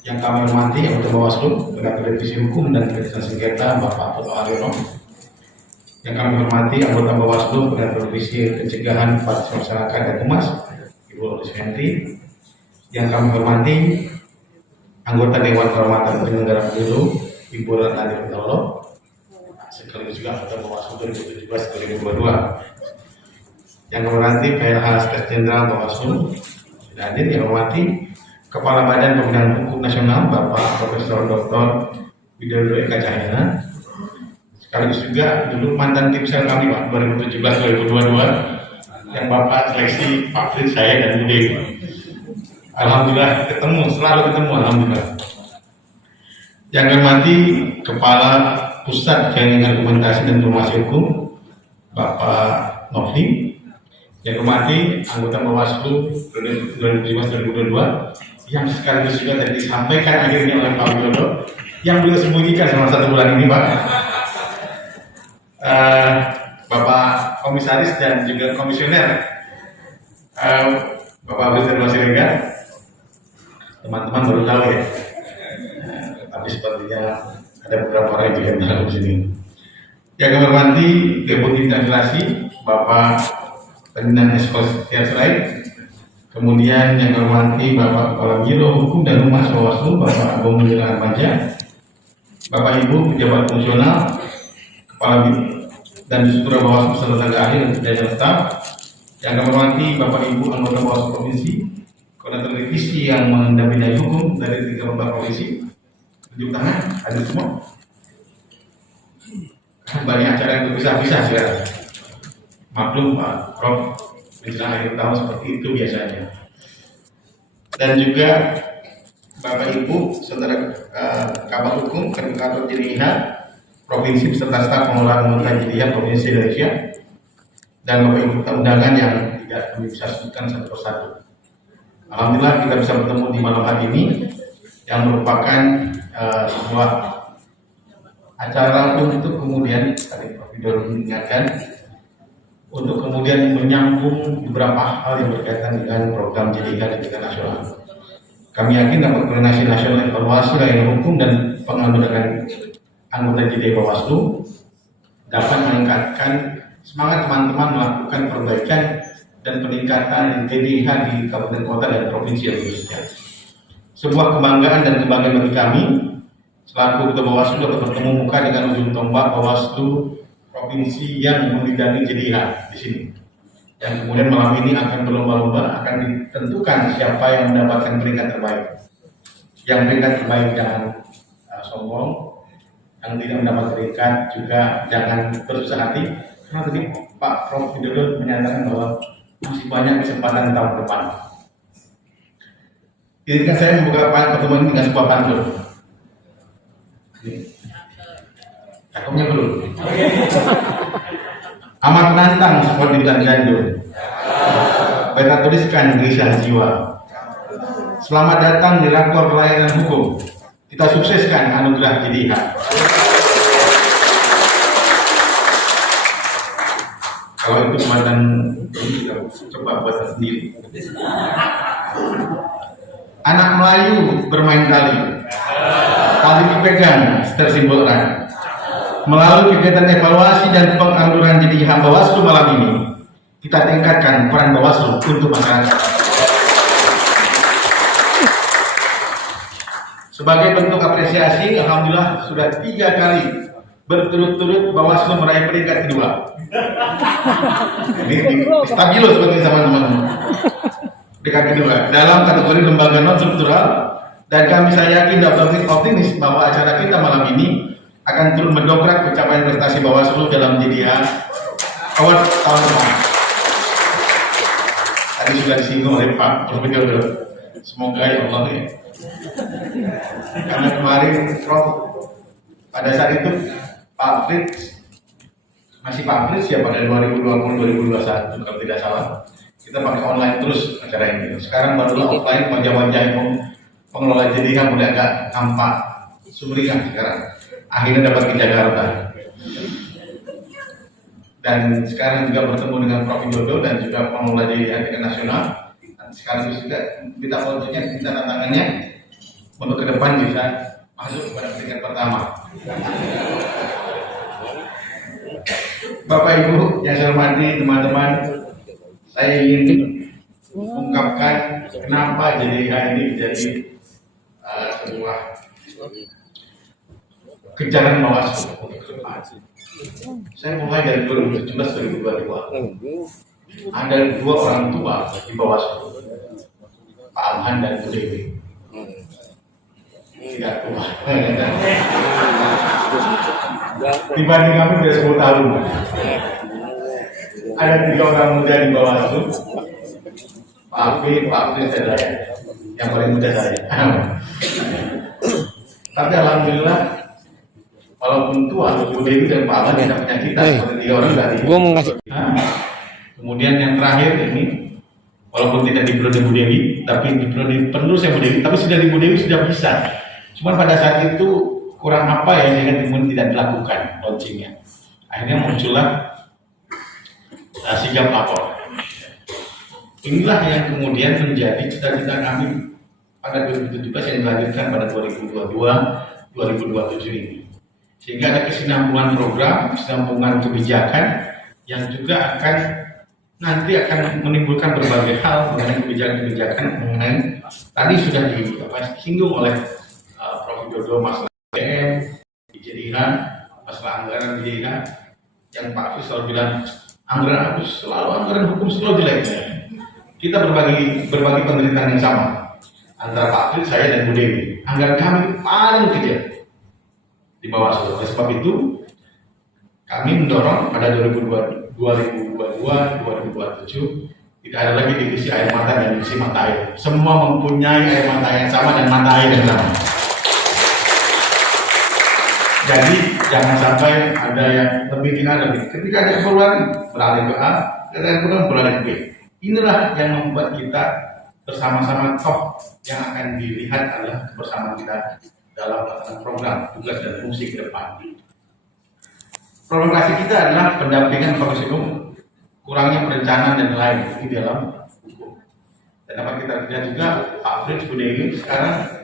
Yang kami hormati anggota Bawaslu, Pengatur Revisi Hukum dan Penelitian Sengketa Bapak Toto Aryono. Yang kami hormati anggota Bawaslu, Pengatur Revisi Pencegahan Partisipasi Masyarakat dan Humas, Ibu Lismenti. Yang kami hormati anggota Dewan Kehormatan Penyelenggara Pemilu, Ibu Ratna Dirtolo, sekaligus juga anggota Bawaslu 2017-2022. Yang kami hormati PLH Sekretaris Jenderal Bawaslu sudah hadir. Yang hormati Kepala Badan Pembinaan Hukum Nasional Bapak Profesor Dr. Widodo Eka Cahyana, sekaligus juga dulu mantan tim sel kami Pak 2017-2022 yang Bapak seleksi Pak Fritz, saya dan Bude. Alhamdulillah ketemu, selalu ketemu, alhamdulillah. Yang kami hormati Kepala Pusat Jaringan Dokumentasi dan Informasi Hukum Bapak Nofli. Yang hormati anggota Bawaslu 2017-2022 yang sekaligus juga tadi disampaikan akhirnya oleh Pak Widodo yang beliau sembunyikan selama 1 bulan ini, Pak. Bapak Komisaris dan juga Komisioner Bapak Abdul Masirega, teman-teman baru tahu ya, tapi sepertinya ada beberapa orang juga yang tahu di sini. Yang kami hormati Deputi Integrasi Bapak Ferdinand Escostiasrai. Kemudian yang hormati Bapak Kepala Biro Hukum dan Humas Bawaslu Bapak Agung Mulyana Armaja, Bapak Ibu pejabat fungsional, Kepala Biro dan Struktur Bawaslu serta tenaga ahli dan jajaran staf. Yang kami hormati Bapak Ibu anggota Bawaslu Provinsi, Koordinator Revisi yang mendampingi hukum dari 3 provinsi. Tunjuk tangan, hadir semua. Banyak acara yang berpisah-pisah sekarang. Maklum Pak Prof, menjelang akhir tahun seperti itu biasanya. Dan juga Bapak Ibu saudara Kabar Hukum Kantor JDIH Provinsi beserta staf pengelola pemerintahan JDIH Provinsi Indonesia, dan Bapak Ibu undangan yang tidak kami bisa sebutkan satu persatu. Alhamdulillah kita bisa bertemu di malam hari ini yang merupakan sebuah acara untuk kemudian tadi Pak Widodo mengingatkan untuk kemudian menyambung beberapa hal yang berkaitan dengan program JDIH di tingkat nasional. Kami yakin dapat koordinasi nasional evaluasi layanan hukum dan penganggotaan anggota JDIH Bawaslu dapat meningkatkan semangat teman-teman melakukan perbaikan dan peningkatan JDIH di kabupaten kota dan provinsi khususnya. Sebuah kebanggaan dan kebanggaan bagi kami selaku ketua Bawaslu dapat bertemu muka dengan ujung tombak Bawaslu provinsi yang membidangi JDIH di sini. Yang kemudian malam ini akan berlomba-lomba, akan ditentukan siapa yang mendapatkan peringkat terbaik. Yang peringkat terbaik jangan sombong, yang tidak mendapat peringkat juga jangan bersusah hati. Karena tadi Pak Prof Widodo menyatakan bahwa masih banyak kesempatan tahun depan. Izinkan saya membuka pertemuan dengan sebuah pantun. Cakepnya belum. Amat menantang seperti hutan gandum. Beta tuliskan gelisah jiwa. Selamat datang di rakor layanan hukum. Kita sukseskan anugerah JDIH. Kalau itu mantan coba buat sendiri. Anak Melayu bermain tali. Tali dipegang tersimbolkan. Melalui kegiatan evaluasi dan pengangguran JDIH Bawaslu malam ini, kita tingkatkan peran Bawaslu untuk masyarakat. Sebagai bentuk apresiasi, alhamdulillah sudah 3 kali berturut-turut Bawaslu meraih peringkat kedua. Ini stabilo seperti teman-teman. Peringkat kedua dalam kategori lembaga non struktural, dan saya yakin dan optimis bahwa acara kita malam ini akan turut mendongkrak pencapaian prestasi Bawaslu dalam JDIH Award tahun depan. Tadi sudah disinggung oleh Pak Prof Widodo. Semoga ya Allah ya. Karena kemarin Prof pada saat itu Pak Fritz masih Pak Fritz ya pada 2020-2021 kalau tidak salah. Kita pakai online terus acara ini. Sekarang baru offline, wajah-wajah pengelola JDIH mulai agak tampak sumringah sekarang. Akhirnya dapat ke Jakarta. Dan sekarang juga bertemu dengan Prof Widodo dan juga pengelola JDIH tingkat nasional. Dan sekaligus juga minta fotonya, minta tantangannya. untuk ke depan bisa masuk pada peringkat pertama. Bapak Ibu yang saya hormati, teman-teman, saya ingin mengungkapkan kenapa JDIH ini menjadi sebuah kejaran Bawaslu untuk ke depan. Saya mulai dari 2017-2022. Ada dua orang tua di Bawaslu, Pak Amhan dan Bu Dewi. Tidak tua. Dibanding kami sudah 10 tahun. Ada 3 orang muda di Bawaslu. Pak Afif saya yang paling muda saya. Tapi alhamdulillah, walaupun tua, Bu Dewi dan Pak Amhan tidak punya kita seperti 3 orang dari. Kemudian yang terakhir ini, walaupun tidak di periode Bu Dewi, tapi di periode penerusnya Bu Dewi, tapi sudah di Bu Dewi sudah bisa. Cuman pada saat itu kurang apa ya, sehingga kemudian tidak dilakukan launchingnya. Akhirnya muncullah sigap lapor. Inilah yang kemudian menjadi cita-cita kami pada 2017 yang dilanjutkan pada 2022-2027 ini. Sehingga ada kesinambungan program, kesinambungan kebijakan yang juga nanti akan menimbulkan berbagai hal mengenai kebijakan-kebijakan mengenai tadi sudah disinggung oleh Prof. Widodo masalah BM, JDIH, masalah anggaran JDIH, yang Pak Agus selalu bilang anggaran hukum selalu jelek. Kita berbagi penderitaan yang sama antara Pak Agus, saya dan Bu Dewi. Anggaran kami paling kecil di Bawaslu. Oleh sebab itu kami mendorong pada 2022-2027 tidak ada lagi divisi air mata dan divisi mata air. Semua mempunyai air mata yang sama dan mata air yang sama. Jadi jangan sampai ada yang lebih tinggal lebih. Ketika ada keperluan beralih ke A, ketika ada keperluan beralih ke B. Inilah yang membuat kita bersama-sama toh yang akan dilihat adalah kebersamaan kita dalam melaksanakan program, tugas dan fungsi ke depan. Prolongasi kita adalah pendampingan Komisi Hukum, kurangnya perencanaan dan lain di dalam hukum. Dan dapat kita lihat juga Pak Fritz Bu Dewi sekarang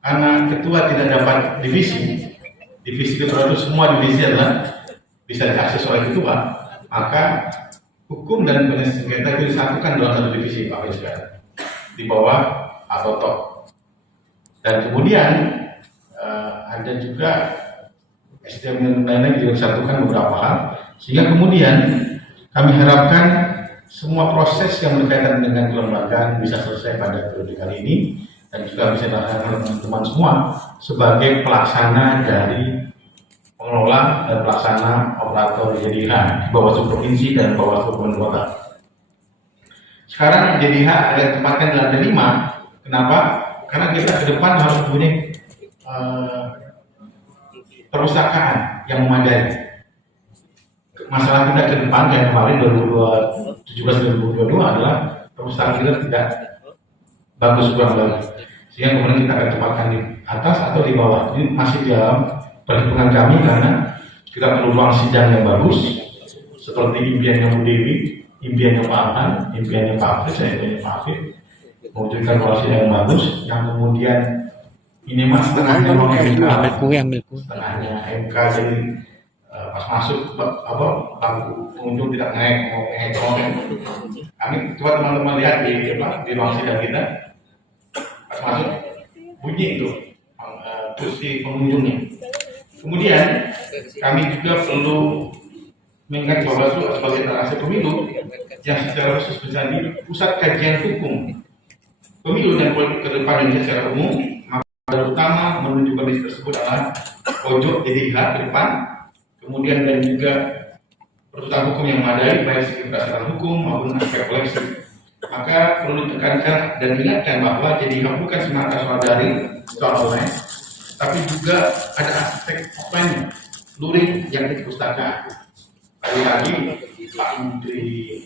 karena ketua tidak dapat divisi ketua itu semua divisi adalah bisa diakses oleh ketua, maka hukum dan penyelesaian sengketa itu disatukan dalam satu divisi Pak Fritz di bawah Pak Toto. Dan kemudian ada juga SDM dan lain-lain juga disatukan beberapa hal, sehingga kemudian kami harapkan semua proses yang berkaitan dengan kelembagaan bisa selesai pada periode kali ini dan juga bisa dilaksanakan oleh teman-teman semua sebagai pelaksana dari pengelola dan pelaksana operator JDIH di Bawaslu Provinsi dan Bawaslu Kabupaten Kota. Sekarang JDIH ada tempatkan di lantai 5. Kenapa? Karena kita ke depan harus punya perpustakaan yang memadai. Masalah kita ke depan yang kemarin 2017-2022 adalah perpustakaan kita tidak bagus, kurang bagus. Sehingga kemudian kita akan tempatkan di atas atau di bawah. Ini masih dalam perhitungan kami karena kita perlu ruang sidang yang bagus, seperti impiannya Bu Dewi, impiannya Pak Amhan, impiannya Pak Afif, saya impiannya Pak Afif, mewujudkan ruang sidang yang bagus, yang kemudian ini mas setengahnya MK, jadi pas masuk pengunjung tidak naik kami coba teman-teman lihat di ruang sidang kita, pas masuk bunyi itu kursi pengunjungnya. Kemudian kami juga perlu mengingat Bawaslu sebagai narasi pemilu yang secara khusus menjadi pusat kajian hukum pemilu dan politik ke depan Indonesia secara umum. Terutama menuju kondisi tersebut adalah pojok JDIH ke depan, kemudian dan juga pertukaran hukum yang memadai baik segi berdasarkan hukum maupun aspek koleksi. Maka perlu ditekankan dan diingatkan bahwa JDIH bukan semata soal daring, soal online, tapi juga ada aspek offline, luring yang di perpustakaan. Tadi Pak Menteri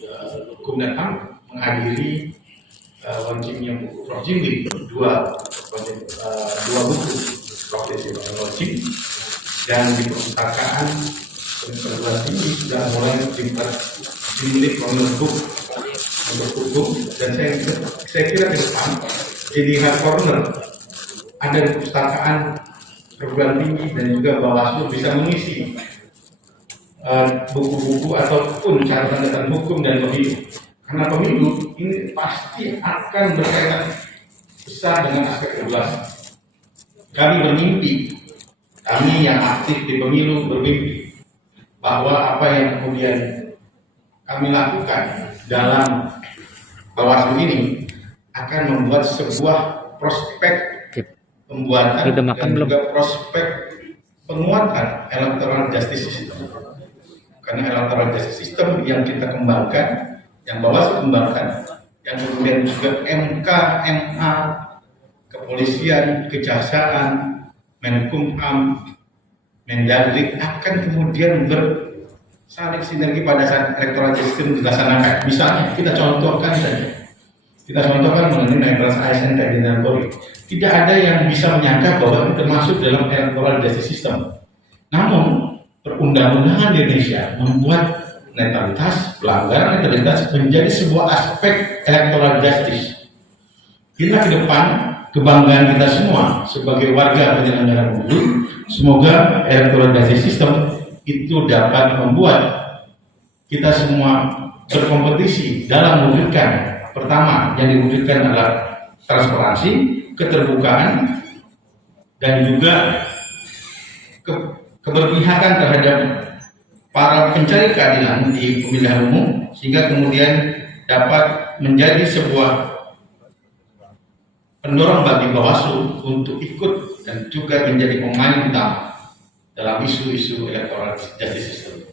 Hukum dan HAM menghadiri launchingnya buku Prof. Jimli, dua buku Prof. Jimli launching, dan di perpustakaan perguruan tinggi sudah mulai dimiliki untuk hukum, dan saya kira ke depan jadi hard corner ada di perpustakaan perguruan tinggi dan juga Bawaslu bisa mengisi buku-buku ataupun catatan hukum dan pemilu. Karena pemilu ini pasti akan berkaitan besar dengan aspek regulasi. Kami bermimpi, kami yang aktif di pemilu bermimpi bahwa apa yang kemudian kami lakukan dalam Bawaslu ini akan membuat sebuah prospek pembuatan dan juga prospek penguatan electoral justice system. Karena electoral justice system yang kita kembangkan, yang Bawaslu kembangkan, yang kemudian juga MK, MA, kepolisian, kejaksaan, Menkumham, Mendagri akan kemudian bersaling sinergi pada saat electoral justice system dilaksanakan. Misalnya kita contohkan saja. Kita contohkan mengenai netralitas ASN TNI dan Polri. Tidak ada yang bisa menyangka bahwa ini termasuk dalam electoral justice system. Namun, perundang-undangan di Indonesia membuat netralitas, pelanggaran netralitas menjadi sebuah aspek electoral justice. Kita ke depan, kebanggaan kita semua sebagai warga penyelenggara pemilu, semoga electoral justice system itu dapat membuat kita semua berkompetisi dalam mewujudkan. Pertama, yang diwujudkan adalah transparansi, keterbukaan, dan juga keberpihakan terhadap para pencari keadilan di pemilihan umum, sehingga kemudian dapat menjadi sebuah pendorong bagi Bawaslu untuk ikut dan juga menjadi pemain utama dalam isu-isu electoral justice system.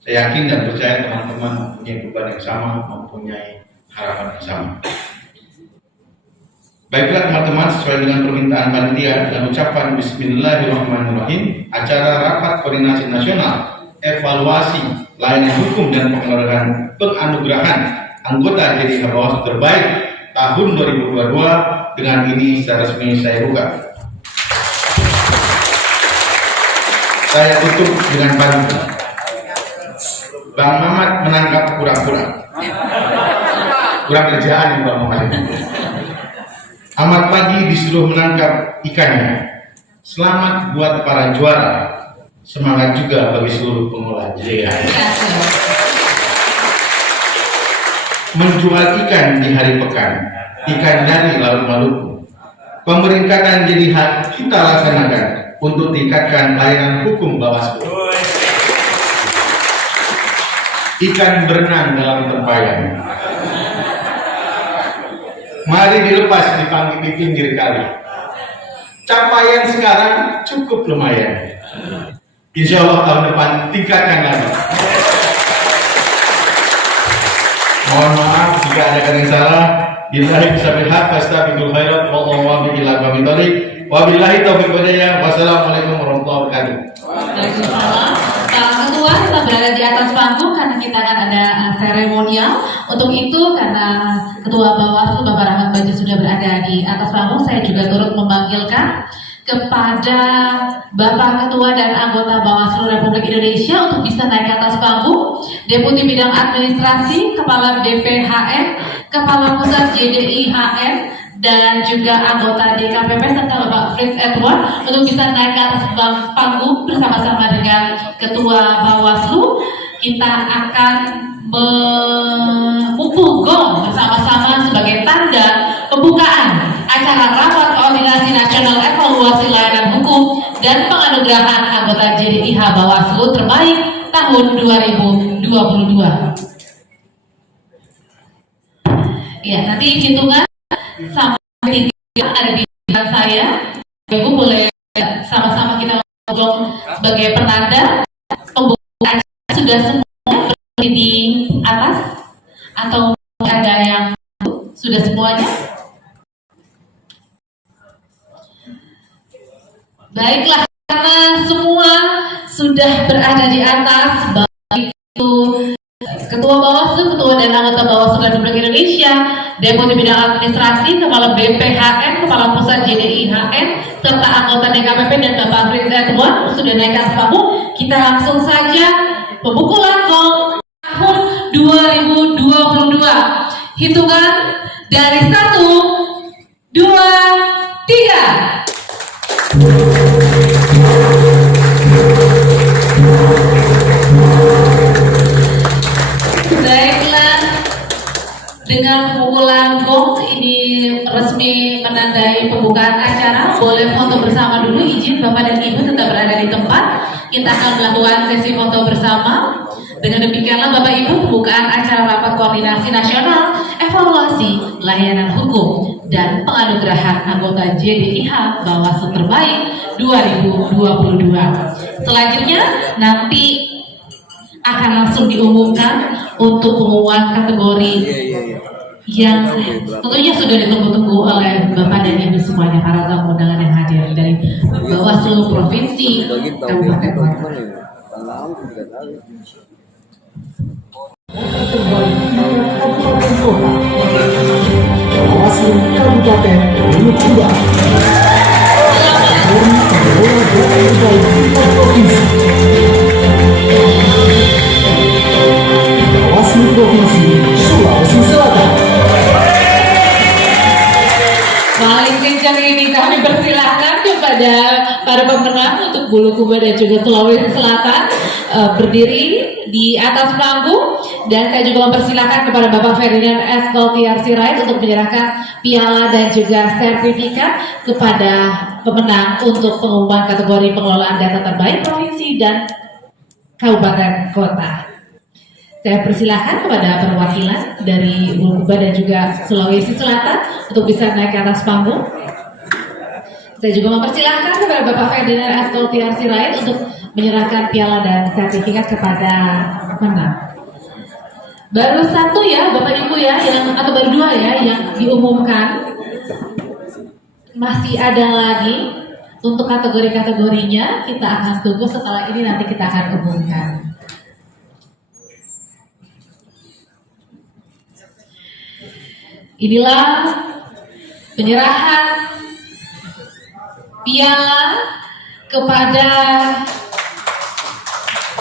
Saya yakin dan percaya teman-teman mempunyai beban yang sama, mempunyai harapan yang sama. Baiklah teman-teman, sesuai dengan permintaan panitia dan ucapan Bismillahirrahmanirrahim, acara rapat koordinasi nasional evaluasi layanan hukum dan penganugerahan anggota JDIH Bawaslu terbaik tahun 2022 dengan ini secara resmi saya buka. Saya tutup dengan pantun. Bang Mamat menangkap kura-kura. Kurang kerjaan Bang Mamat. Amat pagi disuruh menangkap ikannya. Selamat buat para juara. Semangat juga bagi seluruh pengelola JDIH. Menjual ikan di hari pekan, ikan dari Laut Maluku. Pemeringkatan JDIH kita laksanakan untuk tingkatkan layanan hukum Bawaslu. Ikan berenang dalam tempayan. Mari dilepas di pinggir kali. Capaian sekarang cukup lumayan. Insya Allah tahun depan tingkatkan lagi. Mohon maaf jika ada kata yang salah. Billahi bismillah fastabiqul khairat wallahu ila aqwamit thoriq. Wabillahi taufiq wal hidayah. Wassalamualaikum warahmatullahi wabarakatuh. Waalaikumsalam. Pak Ketua tetap berada di atas panggung karena kita akan ada seremonial. Untuk itu karena Ketua Bawaslu Bapak Rahmat Bagja sudah berada di atas panggung, saya juga turut memanggilkan kepada Bapak Ketua dan anggota Bawaslu Republik Indonesia untuk bisa naik ke atas panggung. Deputi Bidang Administrasi, Kepala BPHM, Kepala Pusat JDIHM, dan juga anggota DKPP serta Bapak Fritz Edward untuk bisa naik ke atas panggung bersama-sama dengan Ketua Bawaslu. Kita akan memupuk gong bersama-sama sebagai tanda pembukaan acara rapat koordinasi nasional evaluasi layanan hukum dan penganugerahan anggota JDIH Bawaslu terbaik tahun 2022. Ya, nanti hitungan sampai 3 ada di depan saya. Ibu boleh sama-sama kita ngobrol sebagai penanda pembukaan acara. Sudah semuanya berdiri di atas atau ada yang sudah semuanya? Baiklah, karena semua sudah berada di atas, baik itu Ketua Bawaslu, Ketua dan anggota Bawaslu Republik Indonesia, Deputi Bidang Administrasi, Kepala BPHM, Kepala Pusat JDIHM, serta anggota DKPP dan Bapak Fritz Edward sudah naik ke atas panggung. Kita langsung saja pembukulan gong tahun 2022. Hitungan dari 1, 2, 3. Baiklah, dengan pemukulan gong ini resmi menandai pembukaan acara. Boleh foto bersama dulu, izin Bapak dan Ibu tetap berada di tempat. Kita akan melakukan sesi foto bersama. Dengan demikianlah Bapak Ibu, pembukaan acara Rapat Koordinasi Nasional Evaluasi Layanan Hukum dan Penganugerahan Anggota JDIH Bawaslu Terbaik 2022. Selanjutnya nanti akan langsung diumumkan untuk pengumuman kategori yang tentunya sudah ditunggu-tunggu oleh Bapak dan Ibu semuanya, para tamu undangan yang hadir dari Bawaslu Provinsi Kabupaten Kota. Kabupaten Kota, Bawaslu Kabupaten Bulukumba, Bawaslu Provinsi Sulawesi Selatan. Paling kencang ini kami persilahkan kepada para pemenang untuk Bulukumba dan juga Sulawesi Selatan berdiri di atas panggung, dan saya juga mempersilahkan kepada Bapak Ferdinand S. Goltiar Sirait untuk menyerahkan piala dan juga sertifikat kepada pemenang untuk pengumuman kategori pengelolaan data terbaik provinsi dan kabupaten kota. Saya persilahkan kepada perwakilan dari Bulukumba dan juga Sulawesi Selatan untuk bisa naik ke atas panggung. Saya juga mempersilahkan kepada Bapak Ferdinand S. Goltiar Sirait untuk menyerahkan piala dan sertifikat kepada pemenang. Baru satu ya Bapak Ibu ya, atau baru dua ya yang diumumkan. Masih ada lagi untuk kategori-kategorinya, kita akan tunggu setelah ini nanti kita akan umumkan. Inilah penyerahan piala kepada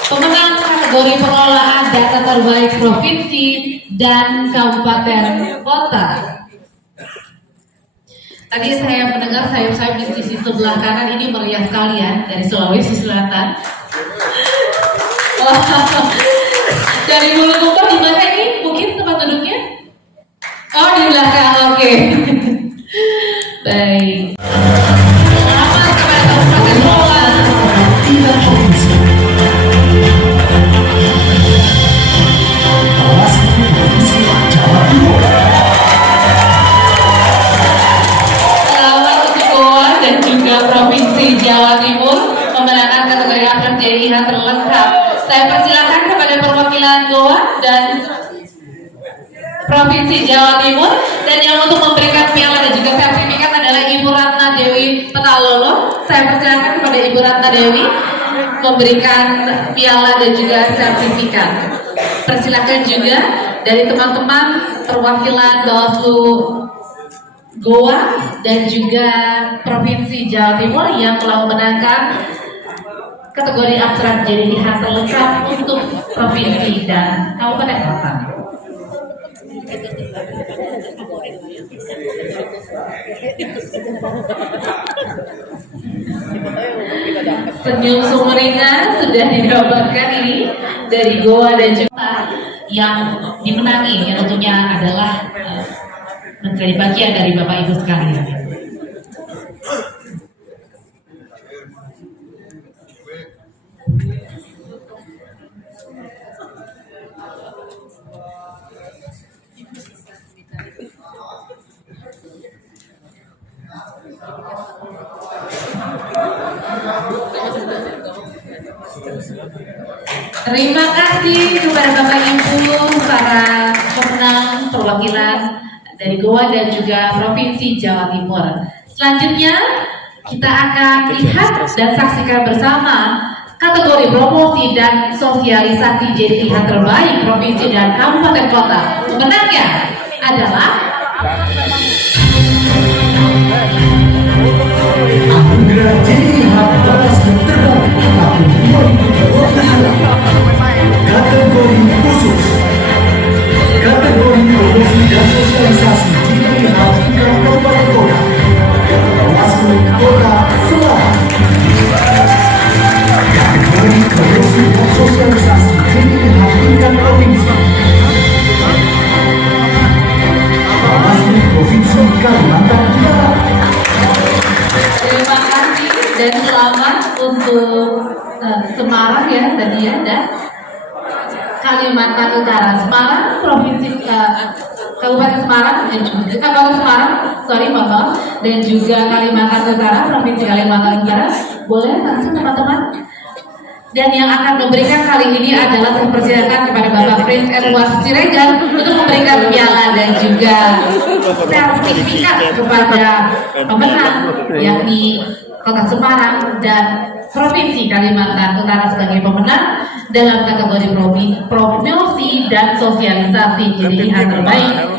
pemenang kategori pengelolaan data terbaik provinsi dan kabupaten kota. Tadi saya mendengar sayap-sayap di sisi sebelah kanan ini meriah sekali ya, dari Sulawesi Selatan. Dari Bulukumba di mana ini? Mungkin tempat duduknya? Oh, di belakang, oke. Baik. Selamat kepada Kabupaten Kota. Selamat untuk Goa dan juga Provinsi Jawa Timur memenangkan kategori atlet JDIH terlengkap. Saya persilakan kepada perwakilan Goa dan Provinsi Jawa Timur, dan yang untuk memberikan piala dan juga sertifikat adalah Ibu Ratna Dewi Petalolo. Saya persilakan kepada Ibu Ratna Dewi memberikan piala dan juga sertifikat. Persilakan juga dari teman-teman perwakilan Bawaslu Goa dan juga Provinsi Jawa Timur yang telah memenangkan kategori abstrak JDIH terlengkap untuk provinsi dan kabupaten kota. Senyum sumringah sudah didapatkan ini dari Goa dan juga yang dimenangi, yang tentunya adalah menjadi bagian dari Bapak Ibu sekalian. Terima kasih kepada Bapak Ibu para pemenang perwakilan dari Goa dan juga Provinsi Jawa Timur. Selanjutnya kita akan lihat dan saksikan bersama kategori promosi dan sosialisasi JDIH terbaik provinsi dan kabupaten kota. Pemenangnya adalah Anugerah JDIH Bawaslu Terbaik tahun 2022. Kategori khusus, kategori promosi dan sosialisasi JDIH tingkat kabupaten kota, Bawaslu Kota Selatan. Terima kasih dan selamat untuk Semarang ya tadi ya, dan Kalimantan Utara. Semarang, Provinsi Kabupaten Semarang dan juga Kabupaten Semarang, sorry Bapak, dan juga Kalimantan Utara, Provinsi Kalimantan Utara. Boleh langsung teman-teman. Dan yang akan memberikan kali ini adalah saya persilakan kepada Bapak Prince Edward Siregar untuk memberikan piala dan juga sertifikat kepada pemenang, yakni Kota Semarang dan Provinsi Kalimantan Utara sebagai pemenang dalam kategori promosi dan sosialisasi jadi pilihan terbaik